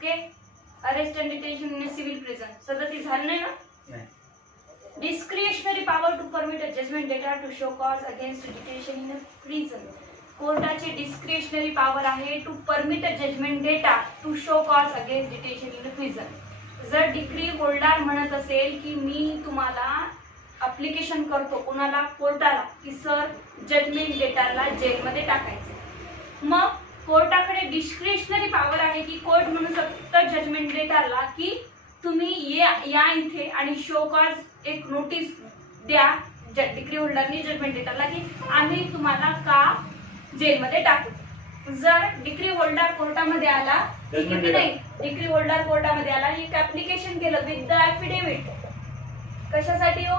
Okay. Arrest and detention in civil prison. सदतीस झालं नाही ना. Discretionary power to permit a judgment debtor to show cause against detention in a prison. कोर्टाची discretionary power आहे to permit a judgment debtor to show cause against detention in a prison. जर decree holder म्हणत असेल की मी तुम्हाला application करतो कोणाला, कोर्टाला, की सर जजमेंट डेटाला जेलमध्ये टाकायचं, मग कोर्टाकडे डिस्क्रिशनरी पॉवर आहे की कोर्ट म्हणू शकतं जजमेंट डेटाला की तुम्ही या इथे आणि शो कॉज एक नोटीस द्या डिग्री होल्डरनी जजमेंट डेटाला की आम्ही तुम्हाला का जेलमध्ये टाकू. जर डिग्री होल्डर कोर्टामध्ये आला, नाही डिग्री होल्डर कोर्टामध्ये आला एक ऍप्लिकेशन केलं विथ द ऍफिडेव्हिट, कशासाठी हो,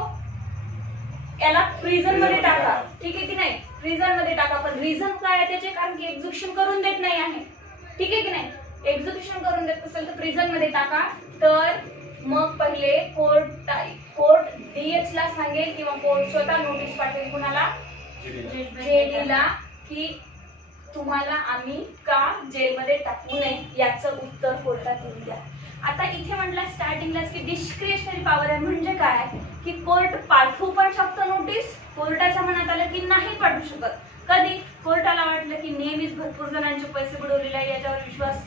याला प्रिझन मध्ये टाका, ठीक आहे की नाही, प्रिझन मध्ये टाका. पण रिझन काय आहे त्याचे, कारण की एक्झिक्युशन करून देत नाही आहे, ठीक आहे की नाही. एक्झिक्युशन करून देत असेल तर प्रिझन मध्ये टाका. तर मग पहिले कोर्ट डीएच ला सांगेल किंवा कोर्ट स्वतः नोटीस पाठवेल कुणाला, जेडीला, की तुम्हाला आम्ही का जेलमध्ये टाकू नये याचं उत्तर कोर्टात येऊन द्या. आता इथे म्हटलं स्टार्टिंगलाच की डिस्क्रिशनरी पॉवर आहे म्हणजे काय की कोर्ट पाठवू पण शकतो नोटीस, कोर्टाच्या मनात आलं की नाही पाठवू शकत. कधी कोर्टाला वाटलं की नेहमीच भरपूर जणांचे पैसे बुडवलेले आहे याच्यावर विश्वास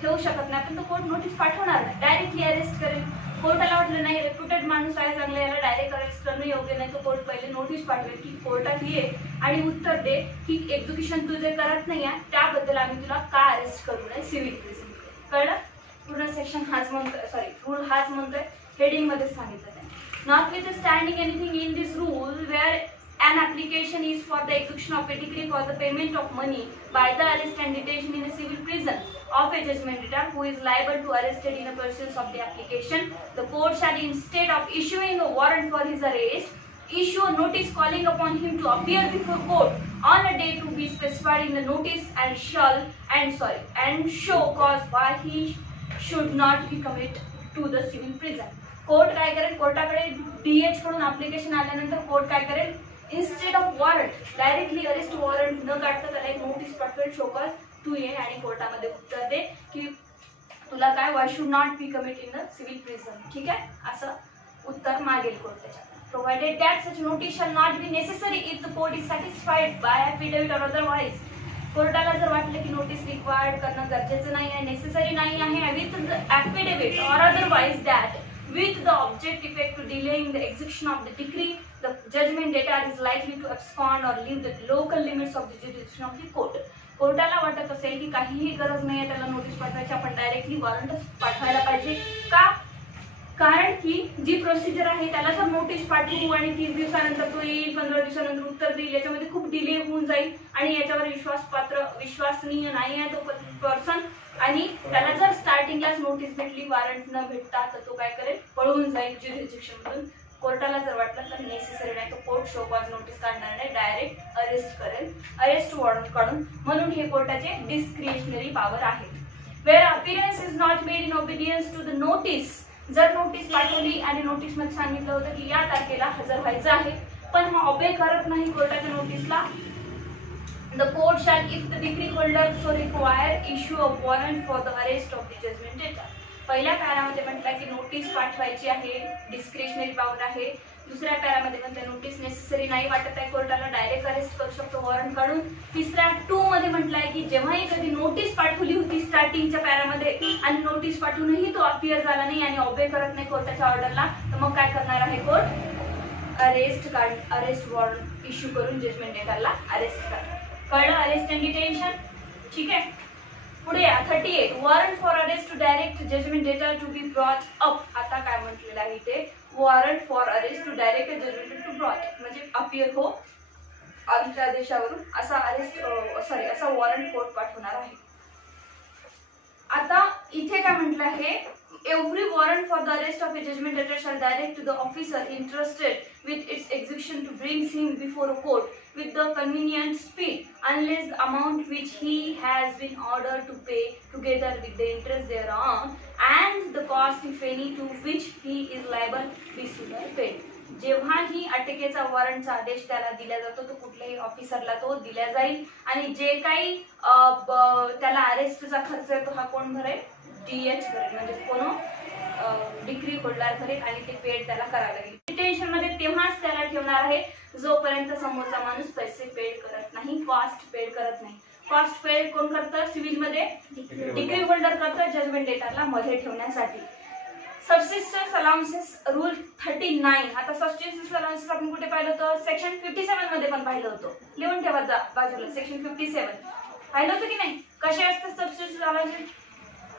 ठेवू शकत नाही, पण तो कोर्ट नोटीस पाठवणार नाही, डायरेक्टली अरेस्ट करेल. कोर्टाला वाटलं नाही रेप्युटेड माणूस आहे चांगला, याला डायरेक्ट अरेस्ट करणं योग्य नाही, तो कोर्ट पहिले नोटीस पाठवेल की कोर्टात ये आणि उत्तर दे की एक्झिक्युशन तू जे करत नाही आहे त्याबद्दल आम्ही तुला का अरेस्ट करू नये सिव्हिल प्रिझन. कळलं. पूर्ण सेक्शन हाच म्हणतोय, सॉरी रूल हाच म्हणतोय, हेडिंग मध्ये सांगितलं आहे. Notwithstanding anything in this rule where an application is for the execution of a decree for the payment of money by the arrest and detention in a civil prison of a judgment debtor who is liable to arrested in a pursuance of the application, the court shall instead of issuing a warrant for his arrest issue a notice calling upon him to appear before court on a day to be specified in the notice and show cause why he should not be committed to the civil prison. Court काय करेल, कोर्टाकडे DH कडून application आल्यानंतर court काय करेल, instead of warrant directly arrest warrant न काढता त्याला एक नोटीस पाठवेल, शोकॉज तू ये आणि कोर्टामध्ये उत्तर दे की तुला काय why should not be commit in the civil prison, ठीक आहे, असं उत्तर मागेल कोर्ट त्याच्यात. Provided that such notice shall not be necessary if the court is satisfied by affidavit or otherwise. कोर्टाला जर वाटलं की नोटीस रिक्वायर्ड करणं गरजेचं नाही आहे, नेसेसरी नाही आहे, with the affidavit or otherwise that with the object effect to delaying the execution of the decree, the judgment debtor is likely to abscond or leave the local limits of the jurisdiction of the court. कोर्टाला वाटत असेल की काहीही गरज नाहीये त्याला notice पाठवायची, आपण डायरेक्टली वॉरंट पाठवायला पाहिजे का, कारण की जी प्रोसिजर आहे त्याला जर नोटीस पाठवू आणि 30 दिवसानंतर तो येईल, 15 दिवसानंतर उत्तर देईल, याच्यामध्ये खूप डिले होऊन जाईल आणि याच्यावर विश्वासनीय नाही आहे तो पर्सन, आणि त्याला जर स्टार्टिंगलाच नोटीस भेटली वॉरंट न भेटता तर तो काय करेल, पळून जाईल ज्युरिस्डिक्शन मधून. कोर्टाला जर वाटलं तर नेसेसरी नाही तो कोर्ट शो कॉज नोटीस काढणार नाही, डायरेक्ट अरेस्ट करेल, अरेस्ट वॉरंट काढून. म्हणून हे कोर्टाचे डिस्क्रिशनरी पॉवर आहे. Where appearance is not made in obedience to the notice, जर नोटीस पाठवली आणि नोटीस मध्ये सांगितलं होतं की या तारखेला हजर व्हायचं आहे पण हा ऑबे करत नाही कोर्टाच्या नोटीसला, the court shall, if the decree holder so require, issue a warrant for the arrest of the judgment debtor. पहिल्या पॅरामध्ये म्हटलं की नोटीस पाठवायची आहे, डिस्क्रिशनरी पॉवर आहे. दुसऱ्या पॅरामध्ये म्हणते नोटीस नेसेसरी नाही वाटत आहे कोर्टाला, डायरेक्ट अरेस्ट करू शकतो वॉरंट काढून. तिसऱ्या 2 मध्ये म्हटलंय की जेव्हाही कधी नोटीस पाठवली होती स्टार्टिंगच्या पॅरामध्ये आणि नोटीस पाठवूनही तो अपियर झाला नाही आणि ऑबे करत नाही कोर्टाच्या ऑर्डरला, तर मग काय करणार आहे कोर्ट, अरेस्ट वॉरंट इश्यू करून जजमेंट डेटरला अरेस्ट करणार. कळलं. अरेस्ट अँड डिटेन्शन, ठीक आहे. पुढे 38 warrant for arrest to direct judgment debtor to be brought up. आता काय म्हटलेलं आहे इथे, warrant for arrest to direct judgment to brought म्हणजे अपियर हो आमच्या आदेशावरून असा असा वॉरंट कोर्ट पाठवणार आहे. आता इथे काय म्हटलं आहे, every warrant for the arrest of a judgment debtor shall direct to the officer interested with its execution to bring him before a court with the convenient speed unless the amount which he has been ordered to pay together with the interest thereon and the cost if any to which he is liable be sooner paid. जेव्हाही अटकेचा वॉरंटचा आदेश त्याला दिला जातो तो कुठल्याही ऑफिसरला तो दिला जाईल आणि जे काही त्याला अरेस्टचा खर्च आहे तो हा कोण भरेल, DH भरेल, म्हणजे कोण डिग्री होल्डर भरेल आणि ते पेड त्याला करावं लागेल. डिटेन्शन मध्ये तेव्हाच त्याला ठेवणार आहे जोपर्यंत समोरचा माणूस पैसे पेड करत नाही, कॉस्ट पेड करत नाही. कॉस्ट पेड कोण करतं, सिव्हिल मध्ये डिग्री होल्डर करतं जजमेंट डेटाला मध्ये ठेवण्यासाठी. Subsistence allowances rule 39. आता सबसिस्टन्स अलाउन्सेस आपण कुठे पाहिलं होतं, सेक्शन 57 मध्ये पण पाहिलं होतं. लिहून ठेवा बाजूला, सेक्शन 57 पाहिलं होतं की नाही. कसे असतात सबसिस्टन्स अलाउन्सेस,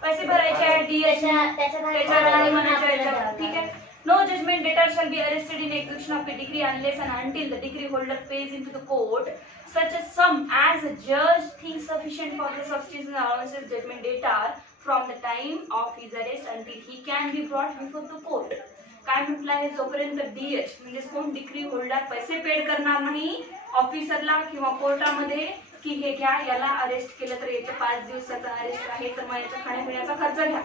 पैसे भरायचे आहे DH त्याच्या, ठीक आहे. No judgment debtor shall be arrested in execution of a decree unless and until the decree holder pays into the court such a sum as the judge thinks sufficient for the subsistence allowances judgment debtor from the time of his arrest until he can be brought before the court. काय म्हटलं आहे, जोपर्यंत DH म्हणजे कोण degree holder पैसे paid करणार नाही ऑफिसरला किंवा कोर्टामध्ये की हे घ्या याला अरेस्ट केलं तर याच्या 5 दिवसाचा अरेस्ट आहे तर मग याचा खाण्यापिण्याचा खर्च घ्या,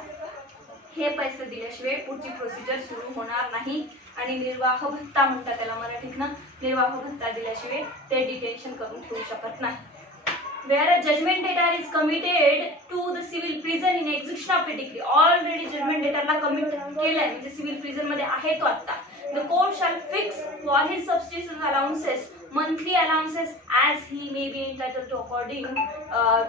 हे पैसे दिल्याशिवाय पुढची प्रोसिजर सुरू होणार नाही. आणि निर्वाह भत्ता म्हणतात त्याला मराठीतनं, निर्वाह भत्ता दिल्याशिवाय ते डिटेन्शन करून ठेवू शकत नाही. Where a judgment debtor is committed to the civil prison in execution of a decree, already judgment debtorला कमिट केलंय म्हणजे सिव्हिल प्रिझन मध्ये आहे तो आता. The court shall fix for his subsistence allowances monthly allowances as he may be entitled to according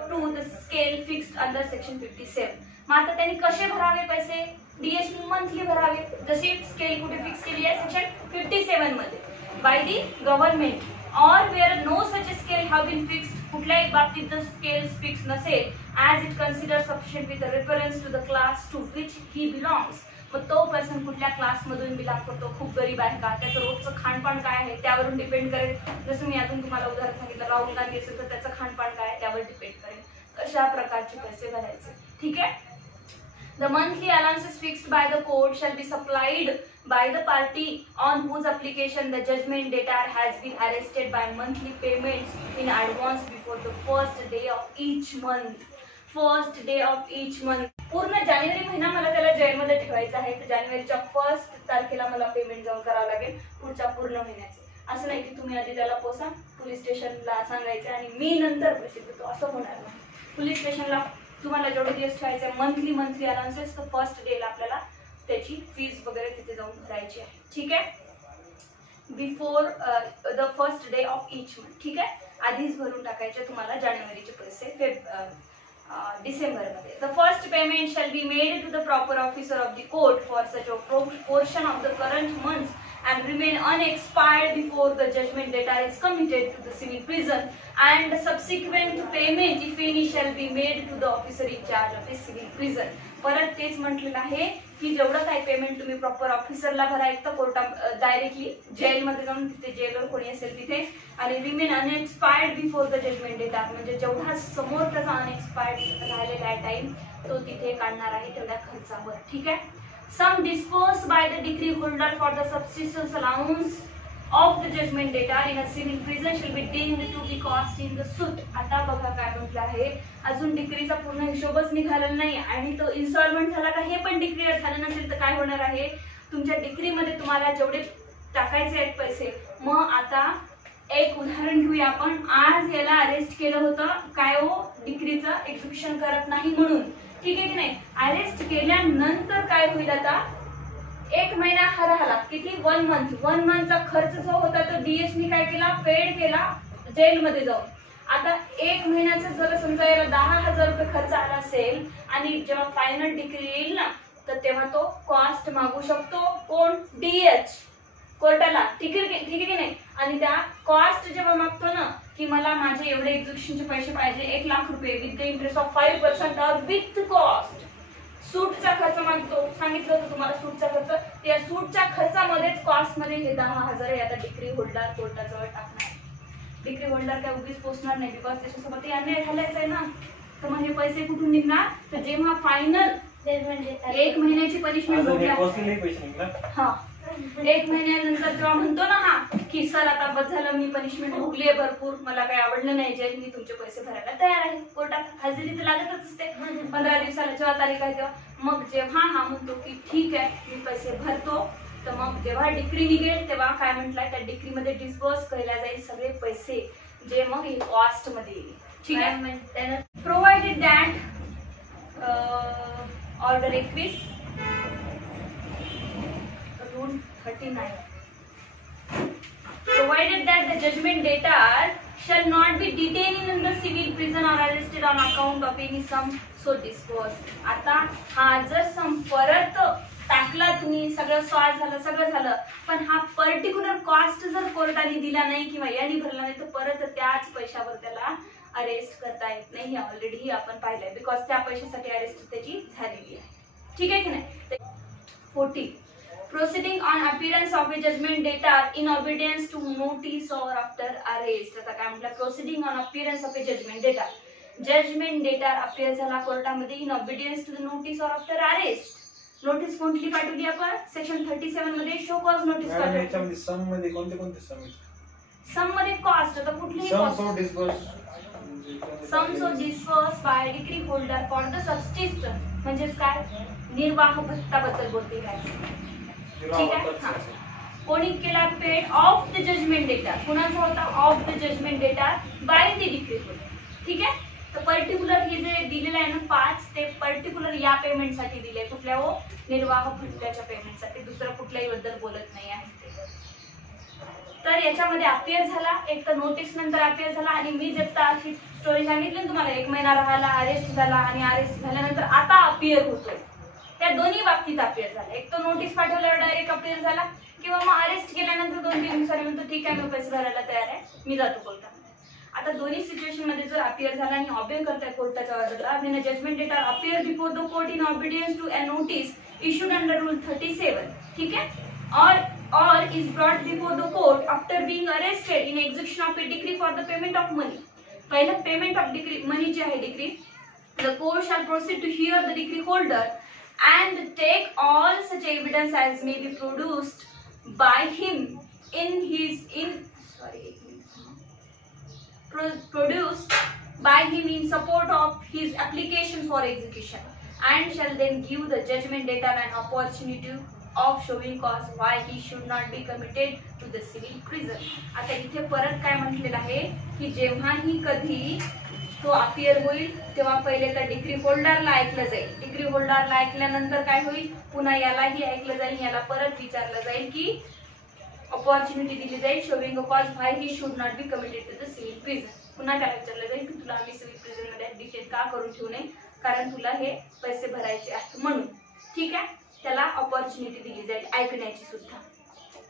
to the scale fixed under section 57. मग आता त्यांनी कसे भरावे पैसे, DH मंथली भरावे, जशी स्केल कुठे फिक्स केली आहे सेक्शन 57 मध्ये, by the government. Or where no such scale have been fixed, कुठल्याही बाबतीत जर स्केल फिक्स नसेल, as it consider sufficient with reference to the class to which he belongs, मग तो पर्सन कुठल्या क्लास मधून बिलॉंग करतो, खूप गरीब आहे का, त्याचं रोजचं खानपान काय आहे त्यावरून डिपेंड करेल. जसं मी अजून तुम्हाला उदाहरण सांगितलं, राहुल गांधी असेल तर त्याचं खानपान काय आहे त्यावर डिपेंड करेल. अशा प्रकारचे पैसे भरायचे, ठीक आहे. The monthly allowances fixed by the court shall be supplied by the party on whose application the judgment debtor has been arrested by monthly payments in advance before the first day of each month. First day of each month. पूर्ण जानेवारी महिना मला त्याला जेलमध्ये ठेवायचा आहे तर जानेवारीच्या 1 तारखेला मला पेमेंट जमा करावं लागेल पुढच्या पूर्ण महिन्याचे. असं नाही की तुम्ही आधी त्याला पोसा पोलीस स्टेशनला सांगायचं आणि मी नंतर पैसे देतो, असं होणार नाही. पोलीस स्टेशनला तुम्हाला जेवढे दिवस ठेवायचे मंथली अलाउन्सेस तर फर्स्ट डेला आपल्याला त्याची फीस वगैरे तिथे जाऊन भरायची आहे, ठीक आहे. Before the first day of each month, ठीक आहे. आधीच भरून टाकायचे तुम्हाला जानेवारीचे पैसे डिसेंबरमध्ये. The first payment shall be made to the proper officer of the court for such a portion of the current month's and remain unexpired before the judgment debtor is committed to the civil prison, and subsequent payment if any shall be made to the officer in charge of a civil prison. परत तेच म्हटलेलं आहे की जेवढं काही payment तुम्ही proper ऑफिसरला भरायचं कोर्टात डायरेक्टली जेलमध्ये जाऊन तिथे जेलवर कोणी असेल तिथे, आणि remain unexpired before the judgment debtor म्हणजे जेवढा समोर त्याचा अनएक्सपायर्ड राहिलेला आहे टाइम तो तिथे काढणार आहे तेवढ्या खर्चावर, ठीक आहे. Sum disbursed by the decree holder for the subsistence allowance of the judgment debtor in a civil prison shall be deemed to be cost in the suit. आता बघा काय म्हटलं आहे, अजून डिक्रीचा पूर्ण हिशोबच निघालेला नाही आणि तो इन्स्टॉलमेंट झाला का हे पण डिक्लेअर झालं नसेल तर काय होणार आहे, तुमच्या डिक्रीमध्ये तुम्हाला जेवढे टाकायचे आहेत पैसे. मग आता एक उदाहरण घेऊया आपण. आज याला अरेस्ट केलं होतं काय हो, डिक्रीचं एक्झिक्युशन करत नाही म्हणून, ठीक आहे की नाही. अरेस्ट केल्यानंतर काय होईल, आता 1 महिना हा राहिला, किती 1 मंथचा खर्च जो होता तो DH ने काय केला, पेड केला जेलमध्ये जाऊन. आता 1 महिन्याचा जर समजा याला 10,000 रुपये खर्च आला असेल आणि जेव्हा फायनल डिक्री येईल ना तर तेव्हा तो कॉस्ट मागू शकतो, कोण, DH कोर्टाला, ठीक आहे की नाही. आणि त्या कॉस्ट जेव्हा मागतो ना की मला माझे एवढे एक्झिक्युशनचे पैसे पाहिजे 1 लाख रुपये विथ द इंटरेस्ट ऑफ 5% और विथ कॉस्ट, सूटचा खर्च मागतो, सांगितलं होतं तुम्हाला सूटचा खर्च, त्या सूटच्या खर्चामध्येच कॉस्ट मध्ये हे 10,000 आहे. आता डिक्री होल्डर कोर्टाजवळ टाकणार, डिक्री होल्डर काय उगीच पोचणार नाही बिकॉज त्याच्यासोबत हे अन्याय झालाच आहे ना. तर मग हे पैसे कुठून निघणार, तर जेव्हा फायनल 1 महिन्याची पनिशमेंट हा 1 महिन्यानंतर जेव्हा म्हणतो ना हा की सर आता बस झालं, मी पनिशमेंट भोगली आहे भरपूर, मला काही आवडलं नाही जेल, मी तुमचे पैसे भरायला तयार आहे. कोर्टात हजेरी तर लागतच असते 15 दिवसाला जेव्हा तारीख आहे तेव्हा. मग जेव्हा हा म्हणतो की ठीक आहे मी पैसे भरतो तर मग जेव्हा डिक्री निघेल तेव्हा काय म्हटलंय, त्या डिक्रीमध्ये डिस्बर्स केल्या जाईल सगळे पैसे, जे मग हे कॉस्ट मध्ये येईल. ठीक आहे. Provided that order 21 rule 39, provided that the judgment debtor shall not be detained in the civil prison or arrested on account of any sum so disbursed. आता हा जर सम परत टाकला तुम्ही, सगळं सॉल्व झालं, सगळं झालं, पण हा पर्टिक्युलर कॉस्ट जर कोर्टाने दिला नाही किंवा यांनी भरला नाही, तर परत त्याच पैशावर त्याला अरेस्ट करता येत नाही. हे ऑलरेडी आपण पाहिलंय, बिकॉज त्या पैशासाठी अरेस्ट त्याची झालेली आहे. ठीक आहे की नाही. 40 proceeding on appearance of a judgment debtor in obedience to notice or after arrest. आता काय म्हटलं, proceeding on appearance of a judgment debtor. Judgment debtor appear झाला कोर्टामध्ये in obedience to the notice or after arrest. Notice कोणती पाठवली आपण? Section 37 मध्ये show cause notice पाठवली. याच्यामध्ये सम मध्ये कोणते कोणते सम आहेत? सम मध्ये कॉस्ट, आता कुठलीही cost. Sum so disburse by decree holder for the subsistence, म्हणजे काय, निर्वाह भत्ताबद्दल बोलते काय. ठीक आहे. कोणी केला पेड ऑफ द जजमेंट डेटर, कुणाचा होता ऑफ द जजमेंट डेटर बाय द डिक्री होल्डर. ठीक आहे. तर पर्टिक्युलर हे जे दिलेलं आहे ना 5, ते पर्टिक्युलर या पेमेंट साठी दिले, कुठल्या हो, निर्वाह भत्त्याच्या पेमेंट साठी, दुसरं कुठल्याही बद्दल बोलत नाही आहे. तर याच्यामध्ये अपियर झाला, एक तर नोटीस नंतर अपियर झाला, आणि मी जर अशी स्टोरी सांगितली तुम्हाला, 1 महिना राहिला, अरेस्ट झाला, आणि अरेस्ट झाल्यानंतर आता अपियर होतोय, त्या दोन्ही बाबतीत अपियर झाला. एक तर नोटीस पाठवल्यावर डायरेक्ट अपियर झाला, किंवा मग अरेस्ट केल्यानंतर 2-3 दिवसांनी म्हणतो ठीक आहे मी पैसे भरायला तयार आहे, मी जातो कोर्टामध्ये. आता दोन्ही सिच्युएशन मध्ये जर अपियर झाला आणि ऑब्जे करताय कोर्टाच्या ऑर्डरला, when a judgment debtor appear before the court in obedience to a notice issued under rule 37, ठीक आहे, or is brought before the court after being arrested in execution of a decree for the payment of money. पहिलं payment of decree मनी जी आहे decree, the court shall proceed to hear the decree holder and take all such evidence as may be produced by him produced by him in support of his application for execution, and shall then give the judgment debtor an opportunity of showing cause why he should not be committed to the civil prison. आता इथे परत काय म्हटलेलं आहे की जेव्हाही कधी तो अपियर होईल तेव्हा पहिले तर डिक्री होल्डरला ऐकलं जाईल, डिक्री होल्डरला ऐकल्यानंतर काय होईल, पुन्हा यालाही ऐकलं जाईल, याला परत विचारलं जाईल की ऑपॉर्च्युनिटी दिली जाईल, showing a cause why he should not be committed to the civil prison. पुन्हा त्याला विचारलं जाईल की तुला आम्ही सिव्हिल प्रिझन मध्ये डिटेन का करून ठेवू नये, कारण तुला हे पैसे भरायचे आहेत म्हणून. ठीक आहे, त्याला ऑपॉर्च्युनिटी दिली जाईल ऐकण्याची सुद्धा.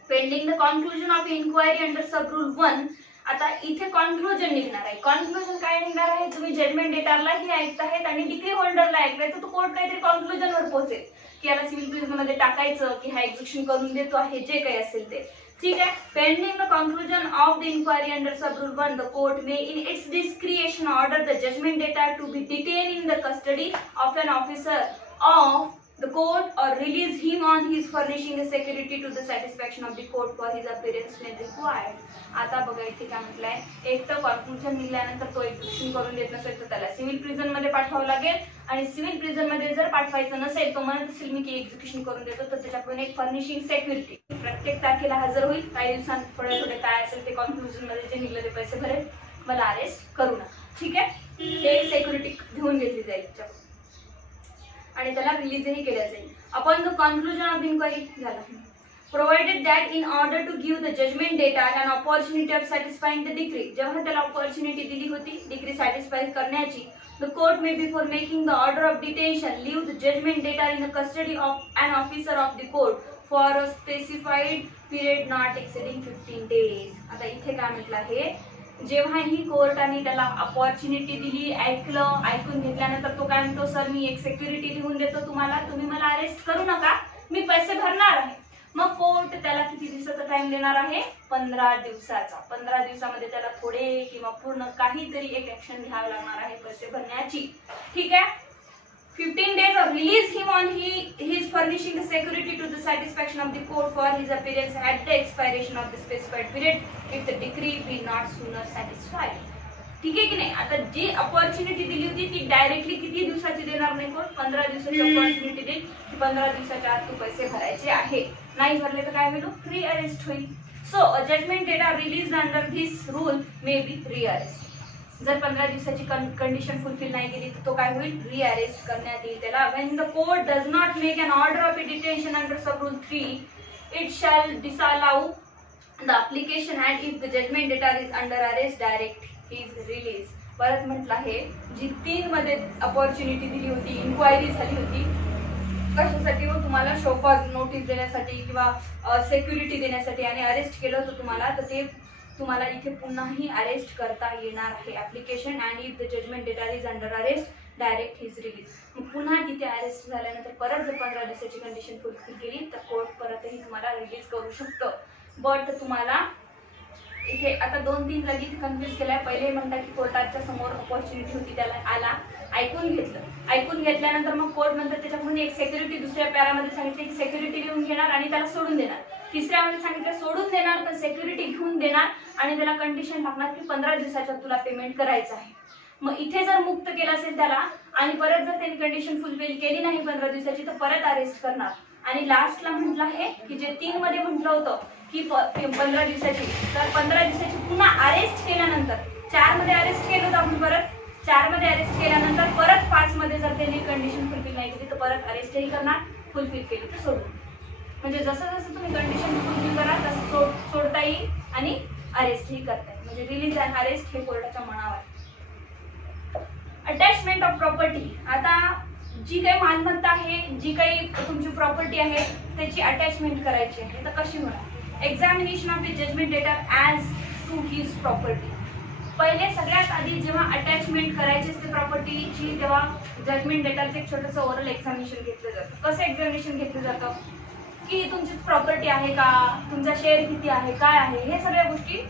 Pending the conclusion of inquiry under sub rule 1. आता इथे कॉन्क्लुजन निघणार आहे. कॉन्क्लुजन काय निघणार आहे, तुम्ही जजमेंट डेटरलाही ऐकताहेत आणि डिक्री होल्डरला ऐकताय, तर तो कोर्ट काहीतरी कॉन्क्लुजनवर पोहोचेल की याला सिव्हिल प्रिझन मध्ये टाकायचं की हा एक्झिक्युशन करून देतो आहे, जे काही असेल ते. ठीक आहे. Pending the conclusion of the inquiry under sub rule 1, the court may in its discretion order the judgment debtor to be detain in the custody of an officer of the court or release him on his furnishing the security to the satisfaction of the court for his appearance when required. आता बघा इथे काय म्हटलंय, एक तर conclusion निघाल्यानंतर तो execution करून देत नसेल तर त्याला सिव्हिल प्रिझन मध्ये पाठवावं लागेल, आणि सिव्हिल प्रिझन मध्ये जर पाठवायचं नसेल, तो म्हणत असेल मी की एक्झिक्युशन करून देतो, तर त्याच्याकडून एक फर्निशिंग सेक्युरिटी प्रत्येक तारखेला हजर होईल, काही दिवसांत थोडे थोडे काय असेल ते कॉन्क्लुजन मध्ये जे निघले ते पैसे भरेल, मला अरेस्ट करू नका. ठीक आहे, ते सेक्युरिटी घेऊन घेतली जाईल आणि त्याला रिलीजही केल्या जाईल. Upon the conclusion of inquiry झाला. Provided that in order to give the judgment debtor an opportunity of satisfying the decree, जेव्हा त्याला ऑपॉर्च्युनिटी दिली होती डिक्री सॅटिस्फाय करण्याची, the court may before making the order of detention leave the judgment debtor in the custody of an officer of the court for a specified period not exceeding 15 days. आता इथे काय म्हटलं आहे, जेव्हाही कोर्टाने त्याला opportunity दिली, ऐकलं, ऐकून घेतल्यानंतर तो काय म्हणतो, सर मी एक सेक्युरिटी लिहून देतो तुम्हाला, तुम्ही मला अरेस्ट करू नका, मी पैसे भरणार आहे. मग कोर्ट त्याला किती दिवसाचा टाइम देणार आहे, 15 दिवसाचा. 15 दिवसामध्ये त्याला थोडे किंवा पूर्ण काहीतरी एक ऍक्शन घ्यावं लागणार आहे पैसे भरण्याची. ठीक आहे. 15 days of release him on his furnishing the security to the satisfaction of the court for his appearance at the expiration of the specified period if the decree be not sooner satisfied. ठीक आहे की नाही. आता जी opportunity दिली होती ती directly किती दिवसाची देणार नाही कोर्ट, 15 दिवसाची अपॉर्च्युनिटी देईल की 15 दिवसाच्या आत तू पैसे भरायचे आहे. नाही भरले तर काय होईल, री अरेस्ट होईल. So judgment debtor release under this rule may be re arrest. जर 15 दिवसाची कंडिशन फुलफिल नाही केली तर तो काय होईल, री अरेस्ट करण्यात येईल त्याला. When the court does not make an order of detention under sub rule 3 it shall disallow the application and if the judgment data is under arrest direct is released. परत म्हटलं आहे, जी 3 मध्ये opportunity दिली होती, inquiry झाली होती कशासाठी, व तुम्हाला शो कॉज नोटीस देण्यासाठी किंवा सेक्युरिटी देण्यासाठी आणि अरेस्ट केलं होतं तुम्हाला, तर ते तुम्हाला इथे पुन्हाही अरेस्ट करता येणार आहे. Application and if the judgment debtor is under arrest direct is release. पुन्हा तिथे अरेस्ट झाल्यानंतर परत जर 15 दिवसाची कंडिशन फुलफिल केली तर कोर्ट परतही तुम्हाला रिलीज करू शकतं. बट तुम्हाला इथे आता 2-3 लगेच कन्फ्युज केलाय. पहिले म्हणतात की कोर्टाच्या समोर अपॉर्च्युनिटी होती, त्याला आला, ऐकून घेतलं, ऐकून घेतल्यानंतर मग कोर्ट म्हणतात त्याच्याकडून एक सेक्युरिटी, दुसऱ्या पॅरामध्ये सांगितले की सेक्युरिटी घेऊन घेणार आणि त्याला सोडून देणार, तिसऱ्यामध्ये सांगितलं सोडून देणार पण सेक्युरिटी घेऊन देणार आणि त्याला कंडिशन टाकणार की 15 दिवसाच्या तुला पेमेंट करायचं आहे. मग इथे जर मुक्त केलं असेल त्याला आणि परत जर त्यांनी कंडिशन फुलफिल केली नाही 15 दिवसाची तर परत अरेस्ट करणार. आणि लास्टला म्हटलं आहे की जे 3 मध्ये म्हटलं होतं की 15 दिवसाची, तर 15 दिवसाची पुन्हा अरेस्ट केल्यानंतर 4 मध्ये अरेस्ट केलं होतं आपण, परत 4 मध्ये अरेस्ट केल्यानंतर परत 5 मध्ये जर त्यांनी कंडिशन फुलफिल नाही केली तर परत अरेस्टही करणार, फुलफिल केली तर सोडून. म्हणजे जसं जसं तुम्ही कंडिशन फुलफिल करा तसं सोडता येईल आणि अरेस्टही करता येईल. म्हणजे रिलीज अँड अरेस्ट हे कोर्टाच्या मनावर. Attachment of property. आता जी काही मालमत्ता आहे, जी काही तुमची प्रॉपर्टी आहे त्याची अटॅचमेंट करायची आहे तर कशी होणार. Examination of the judgment debtor as to his property. पहिले सगळ्यात आधी जेव्हा अटॅचमेंट करायची असते प्रॉपर्टीची तेव्हा जजमेंट डेटाचं एक छोटंसं ओरल एक्झामिनेशन घेतलं जातं. कसं एक्झामिनेशन घेतलं जातं की तुमची प्रॉपर्टी आहे का, तुमचा शेअर किती आहे, काय आहे, हे सगळ्या गोष्टी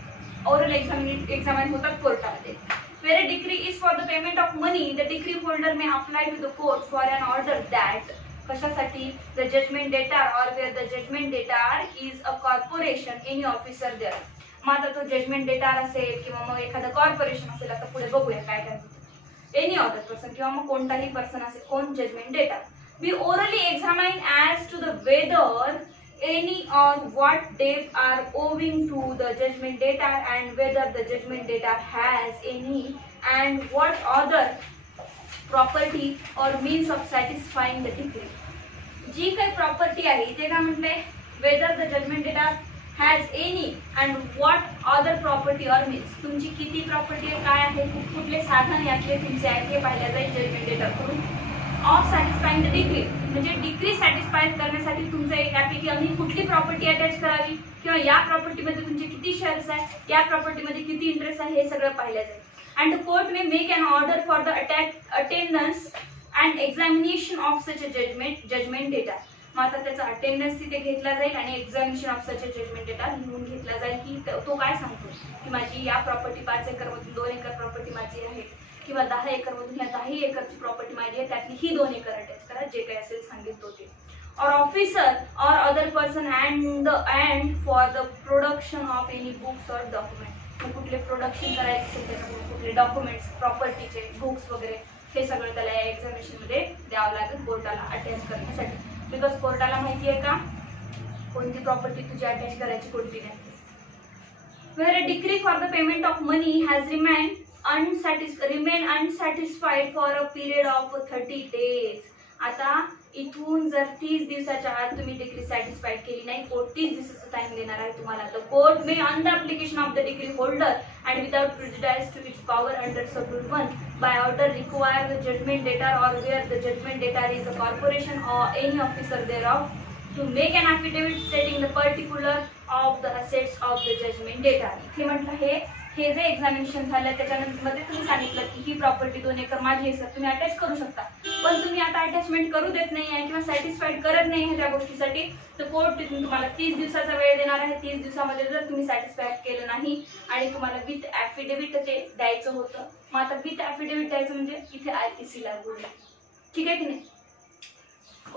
ओरल एक्झामिन होतात कोर्टामध्ये. Where a decree is for the payment of money, the decree holder may apply to the court for an order that कशासाठी the judgment debtor or where the judgment debtor is a corporation, any officer there. मग आता तो judgement डेटार असेल किंवा मग एखादं corporation असेल, आता पुढे बघूया काय काय होतं. एनी अदर पर्सन किंवा मग कोणताही पर्सन असेल, कोण judgement डेटार. We orally examine as to the whether any or what debt are owing to the judgment debtor and whether the judgment debtor has any and what other property or means of satisfying the decree. जी काही property आहे ते काय म्हटलंय, whether the judgment debtor has any and what other property or means. तुमची किती property आहे, काय आहे, कुठले साधन यातले तुमचे आहे हे पाहिलं जाईल जजमेंट डेटार कडून. ऑफ सॅटिस्फाईंग द डिग्री म्हणजे डिग्री सॅटिस्फाय करण्यासाठी तुमचं यापैकी आम्ही कुठली प्रॉपर्टी अटॅच करावी किंवा या प्रॉपर्टीमध्ये तुमचे किती शेअर्स आहे, या प्रॉपर्टीमध्ये किती इंटरेस्ट आहे हे सगळं पाहिलं जाईल. And the court may make an order for the attendance and examination of such a judgment debtor. मग आता त्याचा अटेंडन्स तिथे घेतला जाईल आणि examination of such a judgment debtor लिहून घेतला जाईल की तो काय सांगतो की माझी या प्रॉपर्टी 5 एकरमधून 2 एकर प्रॉपर्टी माझी आहे किंवा 10 एकरमधून या 10 एकरची प्रॉपर्टी माझी आहे, त्यातली ही 2 एकर अटॅच करा, जे काही असेल सांगितलं ते. और ऑफिसर और other person and for the production of any books और डॉक्युमेंट. मग कुठले प्रोडक्शन करायचे असेल त्याच्याकडून कुठले डॉक्युमेंट्स, प्रॉपर्टीचे बुक्स वगैरे हे सगळं त्याला या एक्झामिनेशन मध्ये द्यावं लागेल कोर्टाला अटॅच करण्यासाठी. बिकॉज कोर्टाला माहिती आहे का कोणती प्रॉपर्टी तुझी अटॅच करायची कोणती नाही. Where a decree for the payment of money has remained unsatisfied for a period of 30 days. आता इथून जर 30 दिवसाच्या आत तुम्ही डिग्री सॅटिस्फाईड केली नाही, कोर्ट 30 दिवसाचा टाइम देणार आहे तुम्हाला. तर court may on the application of the decree holder and without prejudice to its power under sub rule 1 by order require the judgment debtor or where the judgment debtor is a corporation or any officer thereof to make an affidavit stating the particular of the assets of the judgment debtor. इथे म्हटलं हे जे examination झालं त्याच्यानंतर मध्ये तुम्ही सांगितलं की ही प्रॉपर्टी 2 एकर माझी आहे सर, तुम्ही अटॅच करू शकता, पण तुम्ही आता अटॅचमेंट करू देत नाही आहे किंवा सॅटिस्फाईड करत नाही आहे त्या गोष्टीसाठी, तर कोर्ट तिथून तुम्हाला 30 दिवसाचा वेळ देणार आहे. 30 दिवसामध्ये जर तुम्ही सॅटिस्फाईड केलं नाही आणि तुम्हाला विथ ऍफिडेव्हिट ते द्यायचं होतं, मग आता विथ ऍफिडेव्हिट द्यायचं म्हणजे इथे IPC लागू होईल. ठीक आहे की नाही.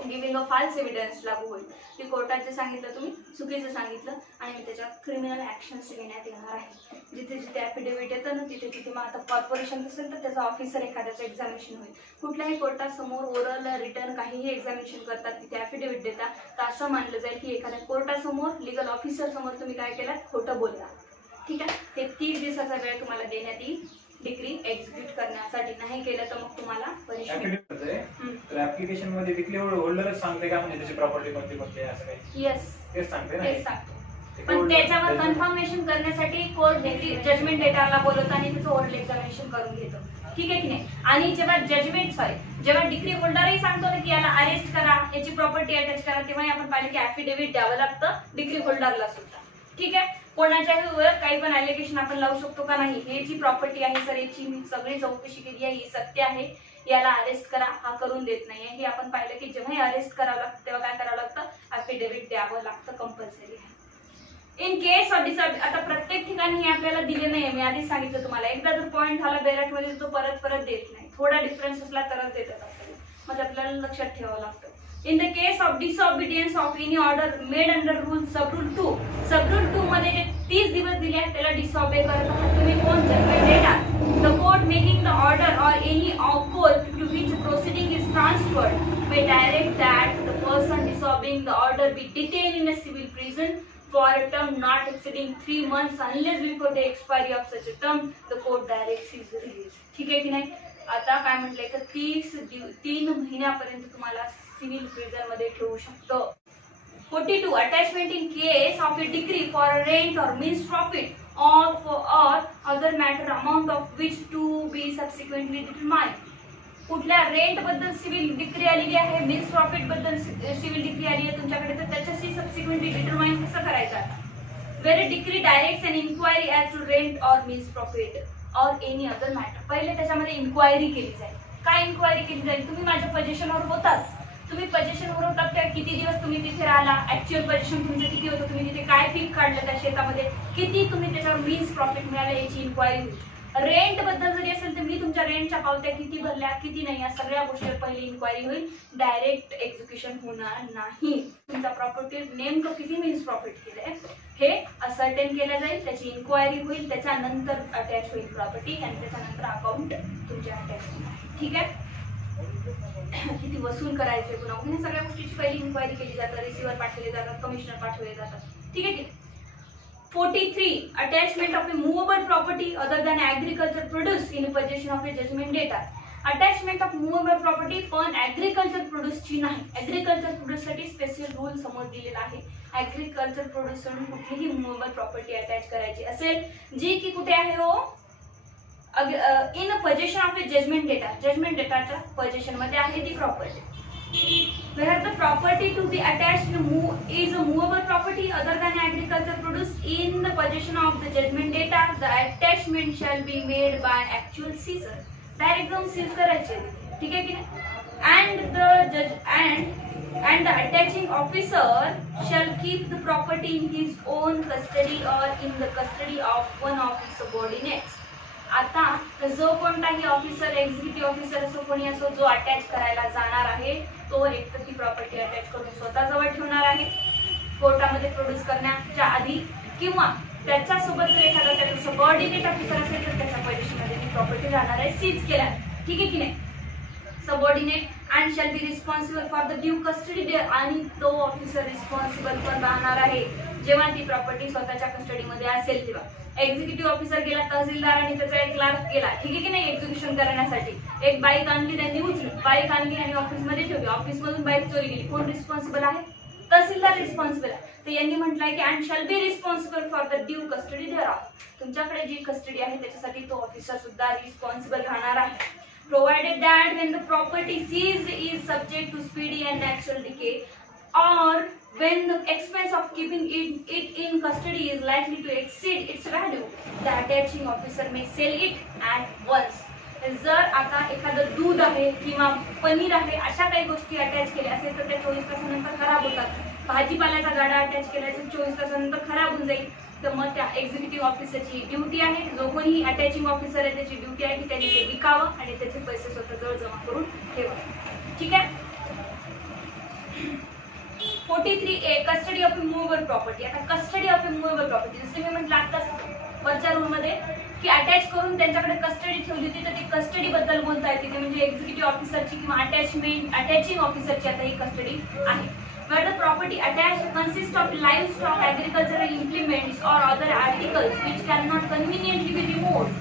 गिव्हिंग अ फॉल्स एव्हिडन्स लागू होईल की कोर्टात जे सांगितलं तुम्ही चुकीचं सांगितलं आणि मी त्याच्यावर क्रिमिनल ऍक्शन्स घेण्यात येणार आहे. जिथे जिथे ॲफिडेव्हिट येतं ना तिथे तिथे मग आता कॉर्पोरेशन असेल तर त्याचा ऑफिसर एखाद्याचं एक्झामिनेशन होईल. कुठल्याही कोर्टासमोर ओरल रिटर्न काहीही एक्झामिनेशन करतात तिथे ॲफिडेव्हिट देतात तर असं मानलं जाईल की एखाद्या कोर्टासमोर लिगल ऑफिसर समोर तुम्ही काय केलं, खोटं बोलला. ठीक आहे, ते 30 दिवसाचा वेळ तुम्हाला देण्यात येईल डिग्री एक्झिक्यूट करण्यासाठी. नाही केलं तर मग तुम्हाला ऍफिडेव्हिट तर ऍप्लिकेशन मध्ये डिग्री होल्डरच सांगते का म्हणजे त्याची प्रॉपर्टी कोणती असं काही? येस, तेच सांगते ना. तेच सांगतो. पण त्याच्यावर कन्फर्मेशन करण्यासाठी कोर्ट डिग्री जजमेंट डेटाला बोलवतो आणि त्याचं ओरल एक्झामिनेशन करून घेतो. ठीक आहे की नाही. आणि जेव्हा डिग्री होल्डरही सांगतो ना की याला अरेस्ट करा, याची प्रॉपर्टी अटॅच करा, तेव्हा आपण पाहिलं की ऍफिडेव्हिट द्यावं लागतं डिग्री होल्डरला सुद्धा. ठीक आहे, कोणाच्याही वर काही पण ॲलिगेशन आपण लावू शकतो का नाही, हे जी प्रॉपर्टी आहे सर याची मी सगळी चौकशी केली आहे, ही सत्य आहे, याला अरेस्ट करा, हा करून देत नाहीये, हे आपण पाहिलं की जेव्हाही अरेस्ट करावं लागतं तेव्हा काय करावं लागतं, ॲफिडेव्हिट द्यावं लागतं, कंपल्सरी आहे. इन केस ऑफ आता प्रत्येक ठिकाणी आपल्याला दिले नाहीये, मी आधीच सांगितलं तुम्हाला. एकदा जर पॉईंट झाला बेरट मध्ये तो परत देत नाही, थोडा डिफरन्स असला तरच देतात आपल्याला, मग आपल्याला लक्षात ठेवावं लागतं. In the case of disobedience of any order made under sub rule 2 मध्ये जे 30 दिवस दिले आहेत त्याला disobey करत आहात तुम्ही कोण, judgment data. The court making the order or any court to which proceeding is transferred may direct that the person disobeying the order be detained in a civil prison for a term not exceeding 3 months unless before the expiry of such a term the court directs his release. ठीक आहे की नाही. आता काय म्हटलंय तर 3 महिन्यापर्यंत तुम्हाला सिव्हिल प्रिझन मध्ये ठेवू शकतो. 42 attachment in case of a decree for rent or means profit of or other matter amount of which to be subsequently determined. कुठल्या रेंट बद्दल सिव्हिल डिग्री आलेली आहे, मीन्स प्रॉफिट बद्दल सिव्हिल डिग्री आली आहे तुमच्याकडे, तर त्याच्याशी सबसिक्वेंटली डिटरमाइन कसं करायचं आता. Where decree directs an inquiry as to rent or means profit or any other matter. पहिले त्याच्यामध्ये इन्क्वायरी केली जाईल. काय इन्क्वायरी केली जाईल, तुम्ही माझ्या पोझिशनवर होतात, तुम्ही पोझिशनवर होतात त्या किती दिवस तुम्ही तिथे राहिला, ऍक्च्युअल पोझिशन तुमचं किती होतं, तुम्ही तिथे काय पीक काढलं त्या शेतामध्ये, किती तुम्ही त्याच्यावर मीन्स प्रॉफिट मिळालं याची इन्क्वायरी होईल. रेंट बद्दल जरी असेल तर मी तुमच्या रेंटच्या पावत्या किती भरल्या किती नाही या सगळ्या गोष्टीवर पहिली इन्क्वायरी होईल. डायरेक्ट एक्झिक्युशन होणार नाही. तुमचा प्रॉपर्टी नेमकं किती मीन्स प्रॉफिट केलंय हे असर्टेन केलं जाईल, त्याची इन्क्वायरी होईल, त्याच्यानंतर अटॅच होईल प्रॉपर्टी आणि त्याच्यानंतर अकाउंट तुमच्या अटॅच होईल. ठीक आहे, किती वसूल करायचे पुन्हा ह्या सगळ्या गोष्टीची पहिली इन्क्वायरी केली जाते, रिसिव्हर पाठवले जातात, कमिशनर पाठवले जातात. ठीक आहे. 43 attachment of a movable property other than agriculture produce in possession of a judgment debtor. Attachment of movable property पण ऍग्रिकल्चर प्रोड्यूसची नाही. ऍग्रिकल्चर प्रोड्यूस साठी स्पेशल रूल समोर दिलेला आहे. ऍग्रिकल्चर प्रोड्यूस सोडून कुठलीही मूवेबल प्रॉपर्टी अटॅच करायची असेल जी की कुठे आहे हो, in possession of a judgment debtor, judgment डेटाच्या पोझिशन मध्ये आहे ती property. Where the property to be attached is a movable property other than agriculture produce in the possession of the judgment data, the attachment shall be made by actual seizure. Direct जाऊन seize करायचे. ठीक आहे की नाही. And the judge and the attaching officer shall keep the property in his own custody or in the custody of one of his subordinates. आता जो कोणताही officer, executive officer असो कोणी असो जो अटॅच करायला जाणार आहे तो एक तर ती प्रॉपर्टी अटॅच करून स्वतःजवळ ठेवणार आहे कोर्टामध्ये प्रोड्यूस करण्याच्या आधी, किंवा त्याच्यासोबत जर एखादा त्याचा सबऑर्डिनेट ऑफिसर असेल तर त्याच्या पोझिशनमध्ये ती प्रॉपर्टी राहणार आहे सीज केल्या. ठीक आहे की नाही. Subordinate and shall be responsible for the due custody there, आणि तो ऑफिसर रिस्पॉन्सिबल पण राहणार आहे जेव्हा ती प्रॉपर्टी स्वतःच्या कस्टडीमध्ये असेल तेव्हा. एक्झिक्युटिव्ह ऑफिसर गेला, तहसीलदार आणि त्याचा एक क्लार्क गेला, ठीक आहे की नाही, एक्झिक्युशन करण्यासाठी. एक बाईक आणली, त्यांनी उचलली, बाईक आणली आणि ऑफिसमध्ये ठेवली, ऑफिसमधून बाईक चोरी गेली, कोण रिस्पॉन्सिबल आहे, तहसीलदार रिस्पॉन्सिबल आहे. तर यांनी म्हटलंय की and shall be responsible for the due custody thereof. तुमच्याकडे जी कस्टडी आहे त्याच्यासाठी तो ऑफिसर सुद्धा रिस्पॉन्सिबल राहणार आहे. Provided that when the property seized is subject to speedy and natural decay, or when the expense of keeping it in custody is likely to exceed its value, the attaching officer may sell it at once. जर आता एखादं दूध आहे किंवा पनीर आहे अशा काही गोष्टी अटॅच केल्या असेल तर त्या 24 तासानंतर खराब होतात. भाजीपाल्याचा गाडा अटॅच केला असेल 24 तासानंतर खराब होऊन जाईल. तर मग त्या एक्झिक्युटिव्ह ऑफिसरची ड्युटी आहे, जो कोणी अटॅचिंग ऑफिसर आहे त्याची ड्युटी आहे की त्यांनी ते विकावं आणि त्याचे पैसे स्वतःजवळ जमा करून ठेवावे. ठीक आहे. 43A custody of immovable property. आता कस्टडी ऑफ इमूव्हेबल प्रॉपर्टी जसं मी म्हटलं आताच वरच्या रूल मध्ये की अटॅच करून त्यांच्याकडे कस्टडी ठेवली होती, तर ती कस्टडी बद्दल बोलता येते. ते म्हणजे एक्झिक्युटिव्ह ऑफिसरची किंवा अटॅचिंग ऑफिसरची आता ही कस्टडी आहे. Where the property attached consists of livestock, agricultural implements or other articles which cannot conveniently be removed.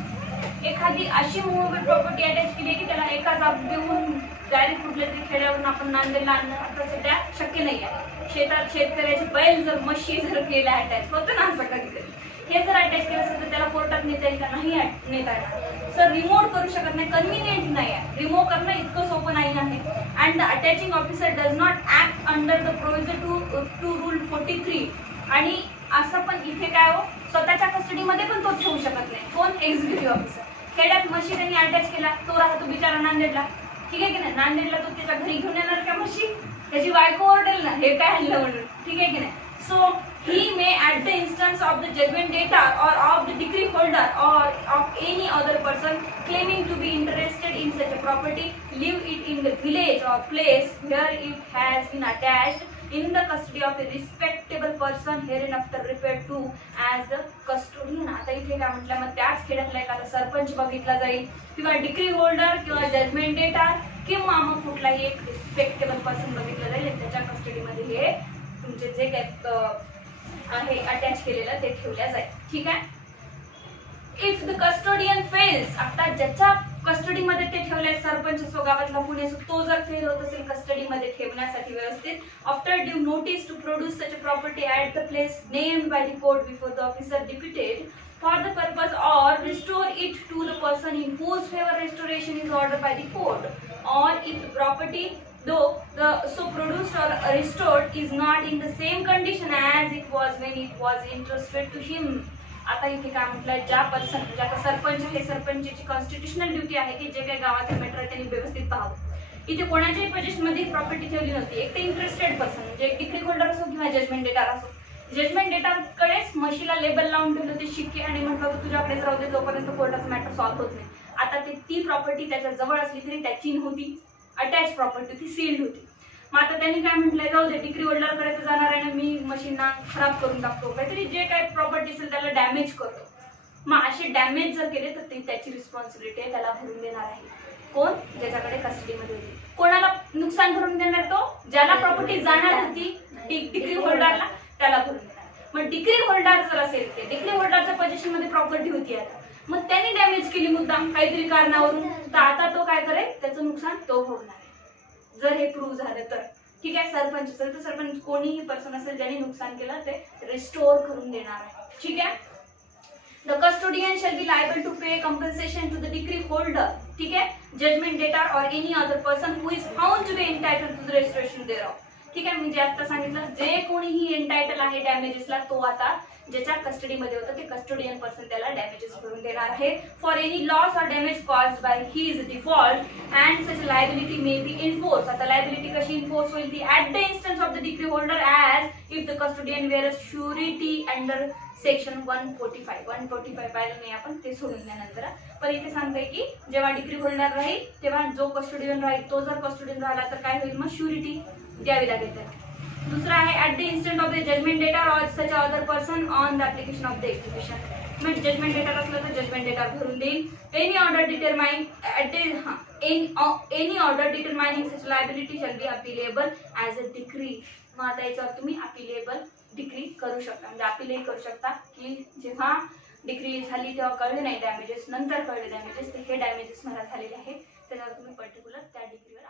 एखादी अशी मूव्हेबल प्रॉपर्टी अटॅच केली की त्याला एका जाग देऊन डायरेक्ट कुठल्या तरी खेड्यावरून आपण नांदेडला आणणं आता सध्या शक्य नाही आहे. शेतात शेतकऱ्याचे बैल जर म्हशी जर केल्या अटॅच होतं ना असं कधीतरी, हे जर अटॅच केलं असेल तर त्याला कोर्टात नेता येईल का? नाही नेता येणार. सर रिमोव्ह करू शकत नाही, कन्व्हिनियंट नाही आहे. रिमोव्ह करणं इतकं सोपं नाही आहे. And the attaching officer does not act under the provision to rule 43. आणि असं पण इथे काय हो, स्वतःच्या कस्टडीमध्ये पण तो ठेवू शकत नाही. कोण? Executive officer. खेड्यात म्हशी त्यांनी अटॅच केला, तो राहतो बिचारा नांदेडला, ठीक आहे की नाही? नांदेडला तो त्याच्या घरी घेऊन येणार का म्हशी? त्याची बायको ओरडेल ना, हे काय आणलं म्हणून, ठीक आहे की नाही? So he may at the instance of the judgment debtor or of the decree holder or of any other person claiming to be interested in such a property leave it in the village or place where it has been attached in the custody of a respectable person hereinafter referred to as the custodian. आता इथे काय म्हटलं, मग त्याच खेड्यातला एखादा सरपंच बघितला जाईल किंवा डिक्री होल्डर किंवा जजमेंट डेटर किंवा मग कुठलाही एक रिस्पेक्टेबल पर्सन बघितलं जाईल, त्याच्या कस्टडीमध्ये हे तुमचे जे काय आहे अटॅच केलेलं ते ठेवल्या जाईल, ठीक आहे? इफ द कस्टोडियन फेल्स, आता ज्याच्या कस्टडीमध्ये ते ठेवले सरपंच असो गावातला पुणे असो, तो जर फेल होत असेल कस्टडीमध्ये ठेवण्यासाठी व्यवस्थित, after due notice to produce such a property at the place named by the court before the officer deputed for the purpose or restore it to the person in whose favor restoration is ordered by the court, or if the property though the so produced or restored is not in the same condition as it was when it was entrusted to him. आता इथे काय म्हटलंय, ज्या person म्हणजे आता सरपंच हे सरपंचची constitutional duty आहे की जे काही गावातील मॅटर त्यांनी व्यवस्थित पाहावं. इथे कोणाच्याही पोझिशन मध्ये प्रॉपर्टी ठेवली नव्हती. एक तर इंटरेस्टेड पर्सन म्हणजे डिक्री होल्डर असो किंवा जजमेंट डेटर असो, जजमेंट डेटरकडेच म्हशीला लेबल लावून ठेवलं ते शिक्के आणि म्हटलं होतं तुझ्याकडेच राहू दे जोपर्यंत कोर्टाचं मॅटर सॉल्व्ह होत नाही. आता ती प्रॉपर्टी त्याच्या जवळ असली तरी त्याची नव्हती, अटॅच प्रॉपर्टी ती सील्ड होती. मग आता त्यांनी काय म्हटलंय, जाऊ दे डिक्री होल्डरकडे तर जाणार आहे ना, मी मशीनना खराब करून टाकतो, काहीतरी जे काही प्रॉपर्टी असेल त्याला डॅमेज करतो. मग असे डॅमेज जर केले तर ते त्याची रिस्पॉन्सिबिलिटी आहे, त्याला भरून देणार आहे. कोण? ज्याच्याकडे कस्टडीमध्ये होती. कोणाला नुकसान भरून देणार? तो ज्याला प्रॉपर्टी जाणार होती डिक्री होल्डरला, त्याला भरून देणार. मग डिक्री होल्डर जर असेल, ते डिक्री होल्डरच्या पोझिशन मध्ये प्रॉपर्टी होती आता, मग त्यांनी डॅमेज केली मुद्दाम काहीतरी कारणावरून, तर आता तो काय करेल, त्याचं नुकसान तो भरणार आहे जर हे प्रूव्ह झालं तर, ठीक आहे? सरपंच असेल तर सरपंच, कोणीही पर्सन असेल ज्यांनी नुकसान केलं ते रिस्टोर करून देणार आहे, ठीक आहे? The custodian shall be liable to pay compensation to the decree holder, ठीक है, judgment debtor or any other person who is found to be entitled to the restoration thereof. ठीक आहे, म्हणजे आता सांगितलं जे कोणीही एंटायटल आहे डॅमेजेसला, तो आता ज्याच्या कस्टडीमध्ये होतं ते कस्टोडियन पर्सन त्याला डॅमेजेस भरून देणार आहे. For any loss or damage caused by his default and such liability may be enforce. आता लायबिलिटी कशी इन्फोर्स होईल ती at the instance of the decree holder as if the custodian were a surety under section 145 पाहिलं नाही आपण, ते सोडून द्यानंतर. पण इथे सांगताय की जेव्हा डिक्री होल्डर राहील तेव्हा जो कस्टोडियन राहील, तो जर कस्टोडियन राहिला तर काय होईल, मग श्युरिटी द्यावी लागेल त्याला. दुसरा आहे at the instant of the judgment debtor or such other person on the application of the execution. म्हणजे जजमेंट डेटर असलं तर जजमेंट डेटर भरून देईल. Any order determine any order determining such liability shall be appealable as a decree. मग आता याच्यावर तुम्ही appealable decree करू शकता, म्हणजे अपीलही करू शकता की जेव्हा डिक्री झाली तेव्हा कळले नाही डॅमेजेस, नंतर कळले डॅमेजेस, तर हे डॅमेजेस मला झालेले आहेत, त्याच्यावर तुम्ही पर्टिक्युलर त्या डिक्रीवर